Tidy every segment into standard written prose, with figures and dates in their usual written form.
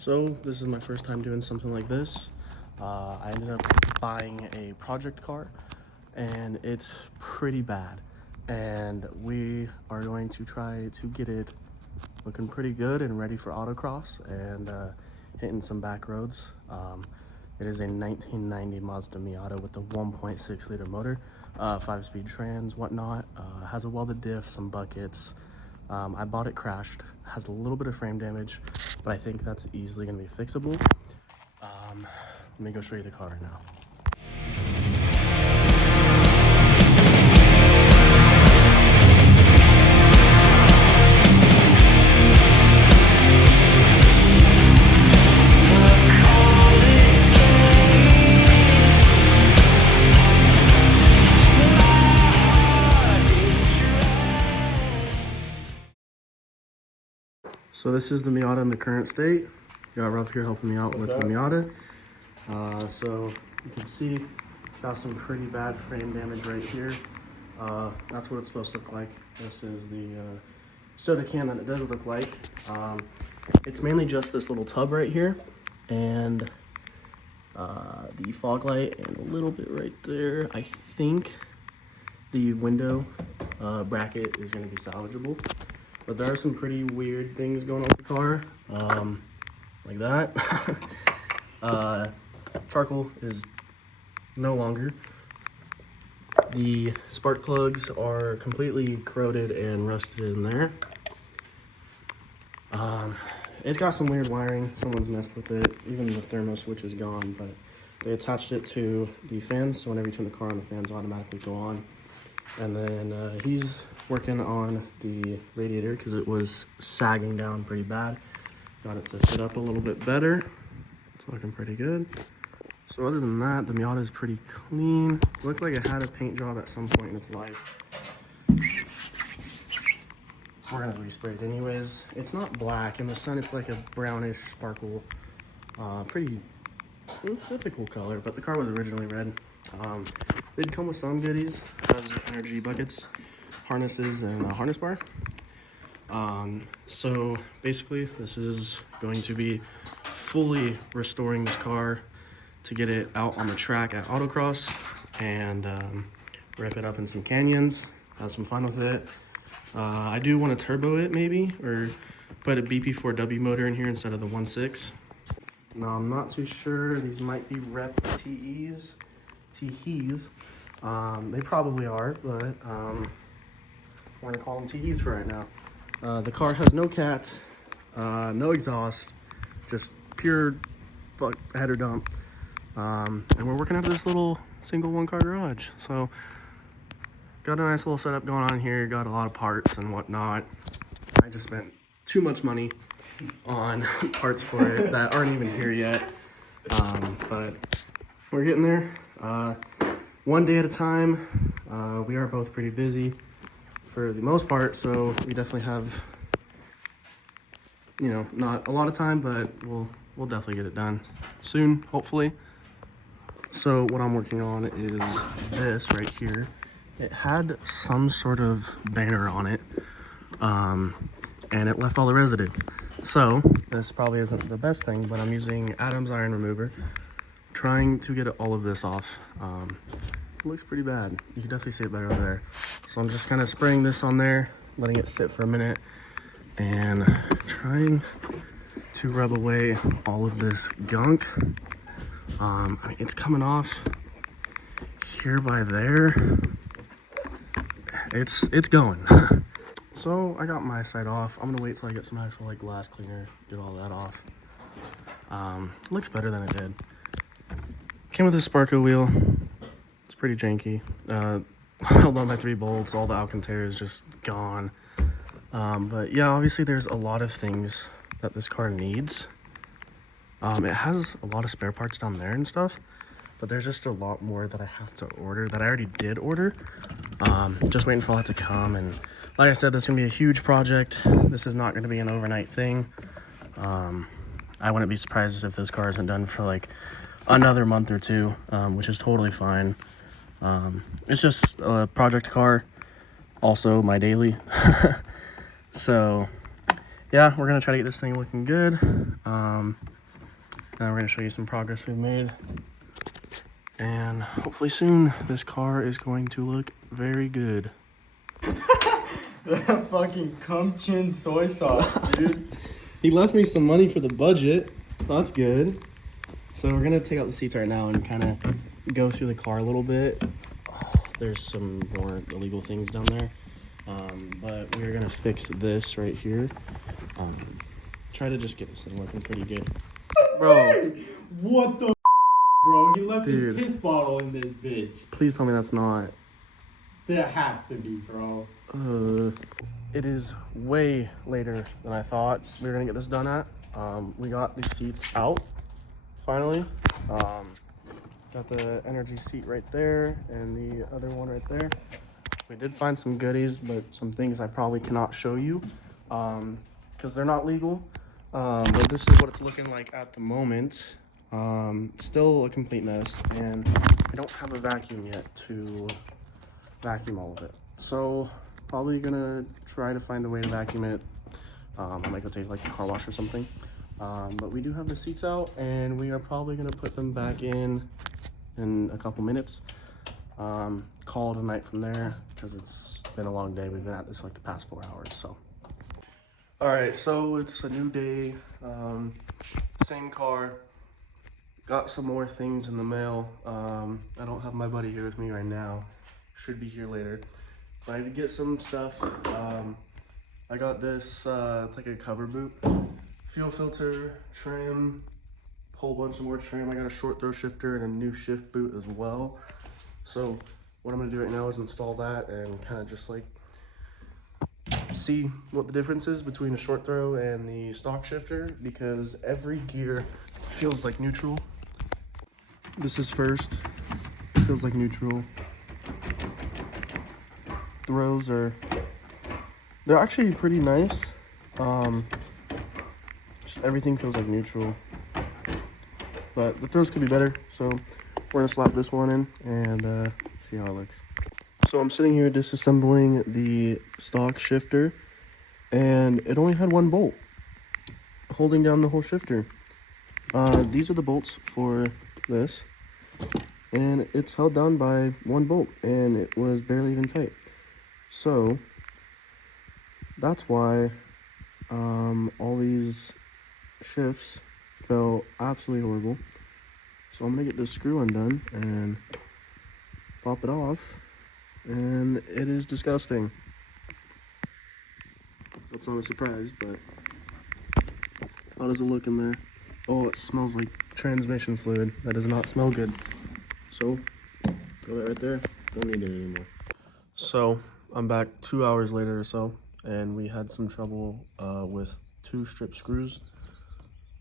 So this is my first time doing something like this. I ended up buying a project car and it's pretty bad. And we are going to try to get it looking pretty good and ready for autocross and hitting some back roads. It is a 1990 Mazda Miata with a 1.6 liter motor, 5-speed trans, whatnot. Has a welded diff, some buckets. I bought it crashed, has a little bit of frame damage, but I think that's easily gonna be fixable. Let me go show you the car right now. So this is the Miata in the current state. Got Rob here helping me out with the Miata. So you can see it's got some pretty bad frame damage right here. That's what it's supposed to look like. This is the soda can that it does look like. It's mainly just this little tub right here and the fog light and a little bit right there. I think the window bracket is going to be salvageable. But there are some pretty weird things going on with the car, like that. Charcoal is no longer. The spark plugs are completely corroded and rusted in there. It's got some weird wiring. Someone's messed with it. Even the thermo switch is gone, but they attached it to the fans, so whenever you turn the car on, the fans automatically go on. And then he's working on the radiator because it was sagging down pretty bad. Got it to sit up a little bit better. It's looking pretty good. So other than that, the Miata is pretty clean. Looked like it had a paint job at some point in its life. We're gonna respray it anyways. It's not black. In the sun, it's like a brownish sparkle. Pretty difficult color, but the car was originally red. Did come with some goodies. Has energy buckets, harnesses, and a harness bar. So basically this is going to be fully restoring this car to get it out on the track at autocross and rip it up in some canyons, have some fun with it. I do want to turbo it maybe, or put a BP4W motor in here instead of the 1.6. No, I'm not too sure. These might be rep TEs. They probably are, but we're gonna call them TEs for right now. The car has no cats, no exhaust, just pure header dump. And we're working at this little single one-car garage. So got a nice little setup going on here, got a lot of parts and whatnot. I just spent too much money on parts for it that aren't even here yet. But we're getting there. One day at a time. We are both pretty busy for the most part, so we definitely have, you know, not a lot of time, but we'll definitely get it done soon, hopefully. So what I'm working on is this right here. It had some sort of banner on it, and it left all the residue. So this probably isn't the best thing, but I'm using Adam's iron remover, trying to get all of this off. It looks pretty bad. You can definitely see it better over there. So I'm just kind of spraying this on there, letting it sit for a minute, and trying to rub away all of this gunk. I mean, it's coming off here by there. It's going. So I got my side off. I'm gonna wait till I get some actual like glass cleaner, get all that off. Looks better than it did. Came with a Sparko wheel. It's pretty janky. Held on by 3 bolts. All the Alcantara is just gone. But yeah, obviously there's a lot of things that this car needs. It has a lot of spare parts down there and stuff, but there's just a lot more that I have to order that I already did order. Just waiting for all that to come. And like I said, this is gonna be a huge project. This is not gonna be an overnight thing. I wouldn't be surprised if this car isn't done for like another month or two, which is totally fine. It's just a project car, also my daily. So yeah, we're gonna try to get this thing looking good. And we're gonna show you some progress we've made. And hopefully soon, this car is going to look very good. That fucking cum chin soy sauce, dude. He left me some money for the budget. That's good. So we're gonna take out the seats right now and kind of go through the car a little bit. There's some more illegal things down there. But we're gonna fix this right here. Try to just get this thing looking pretty good. Bro. What the bro? He left Dude. his piss bottle in this bitch. Please tell me that's not. That has to be, bro. It is way later than I thought we were gonna get this done at. We got the seats out, finally. Got the energy seat right there and the other one right there. We did find some goodies, but some things I probably cannot show you because they're not legal. But this is what it's looking like at the moment. Still a complete mess, and I don't have a vacuum yet to vacuum all of it. So probably gonna try to find a way to vacuum it. I might go take like the car wash or something. But we do have the seats out, and we are probably gonna put them back in a couple minutes. Call it a night from there because it's been a long day. We've been at this like the past 4 hours. So all right, so it's a new day, same car. Got some more things in the mail. I don't have my buddy here with me right now. Should be here later. But I did get some stuff. I got this, it's like a cover boot. Fuel filter, trim, whole bunch of more trim. I got a short throw shifter and a new shift boot as well. So what I'm gonna do right now is install that and kind of just like see what the difference is between a short throw and the stock shifter, because every gear feels like neutral. This is first, feels like neutral. Throws they're actually pretty nice. Just everything feels like neutral, but the throws could be better. So we're gonna slap this one in and see how it looks. So I'm sitting here disassembling the stock shifter, and it only had one bolt holding down the whole shifter. These are the bolts for this, and it's held down by one bolt, and it was barely even tight. So that's why all these shifts felt absolutely horrible. So I'm gonna get this screw undone and pop it off, and it is disgusting. That's not a surprise, but how does it look in there? Oh, it smells like transmission fluid. That does not smell good. So throw that right there. Don't need it anymore. So I'm back 2 hours later or so, and we had some trouble with 2 strip screws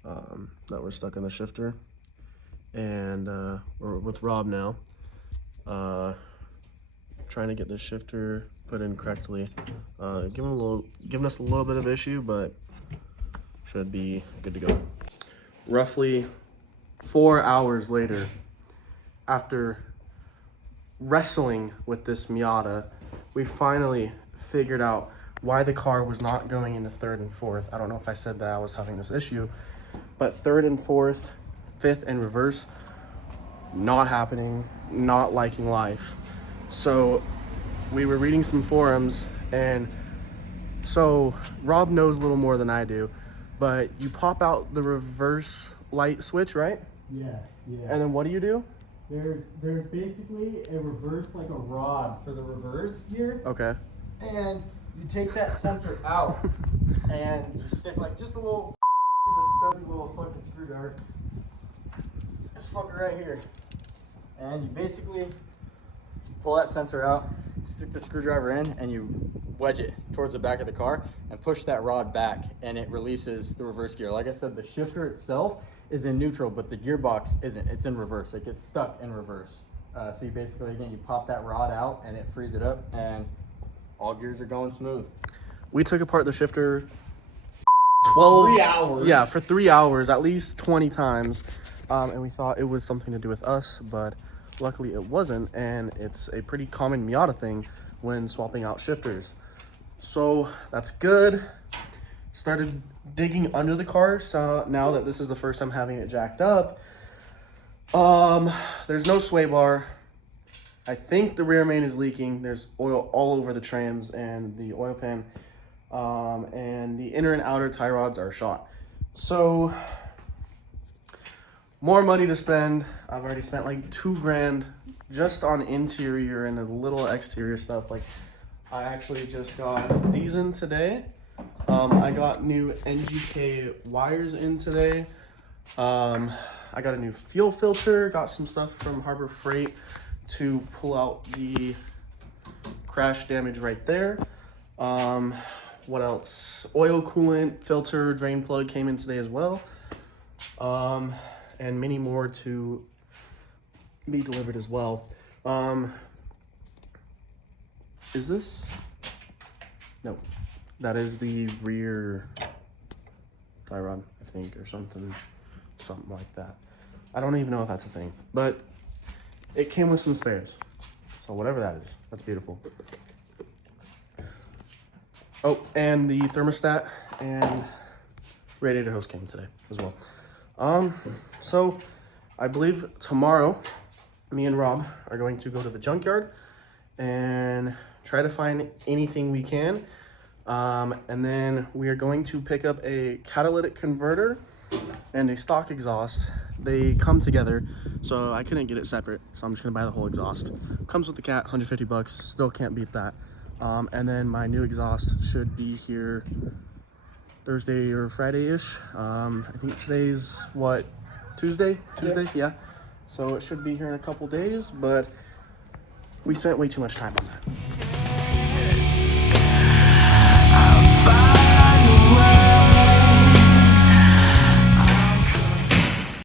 that were stuck in the shifter, and we're with Rob now, trying to get this shifter put in correctly. Giving us a little bit of issue, but should be good to go. Roughly 4 hours later, after wrestling with this Miata, we finally figured out why the car was not going into third and fourth. I don't know if I said that I was having this issue, but third and fourth, fifth and reverse, not happening, not liking life. So we were reading some forums, and so Rob knows a little more than I do, but you pop out the reverse light switch, right? Yeah. And then what do? There's basically a reverse, like a rod for the reverse gear. Okay. And you take that sensor out and you stick like just a little stubby little fucking screwdriver. This fucker right here. And you basically pull that sensor out, stick the screwdriver in, and you wedge it towards the back of the car and push that rod back, and it releases the reverse gear. Like I said, the shifter itself is in neutral, but the gearbox isn't. It's in reverse. It gets stuck in reverse. So you basically, again, you pop that rod out and it frees it up, and all gears are going smooth. We took apart the shifter 3 hours. Yeah, for 3 hours, at least 20 times. And we thought it was something to do with us, but luckily it wasn't. And it's a pretty common Miata thing when swapping out shifters. So that's good. started digging under the car. So now that this is the first time having it jacked up, there's no sway bar. I think the rear main is leaking. There's oil all over the trans and the oil pan. And the inner and outer tie rods are shot. So more money to spend. I've already spent like $2,000 just on interior and a little exterior stuff. Like I actually just got these in today. I got new NGK wires in today. I got a new fuel filter, got some stuff from Harbor Freight to pull out the crash damage right there. What else? Oil coolant filter drain plug came in today as well. And many more to be delivered as well. Is this? No, that is the rear tie rod, I think, or something like that. I don't even know if that's a thing, but it came with some spares. So whatever that is, that's beautiful. Oh, and the thermostat and radiator hose came today as well. So I believe tomorrow, me and Rob are going to go to the junkyard and try to find anything we can. And then we are going to pick up a catalytic converter and a stock exhaust. They come together, so I couldn't get it separate, so I'm just gonna buy the whole exhaust. Comes with the cat, 150 bucks, still can't beat that. And then my new exhaust should be here Thursday or Friday-ish. I think today's what, Tuesday? Yeah. So it should be here in a couple days, but we spent way too much time on that.